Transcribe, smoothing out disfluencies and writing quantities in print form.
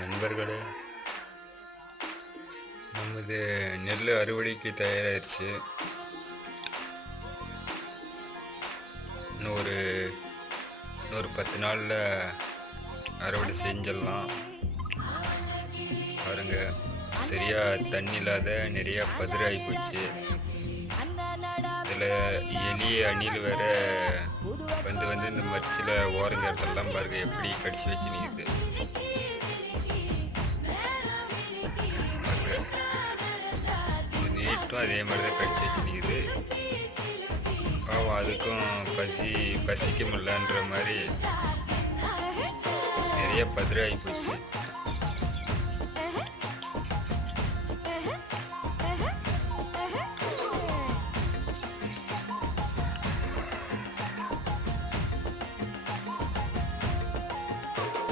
நண்பர்களே, நமது நெல் அறுவடைக்கு தயாராகிருச்சு. இன்னொரு இன்னொரு 10 நாளில் அறுவடை செஞ்சிடலாம். பாருங்க, சரியாக தண்ணி இல்லாத நிறையா பதிராகி போச்சு. இதில் எலி அணில் வேற வந்து வந்து இந்த மச்சில் ஓரங்கிறதெல்லாம் பாருங்க எப்படி கடிச்சு வச்சு நிற்குது. பாருங்க, நீட்டும் அதே மாதிரி தான் கடிச்சு வச்சு நிற்குது. பாவம், அதுக்கும் பசிக்க முடியலன்ற மாதிரி நிறைய பதிராகி போச்சு.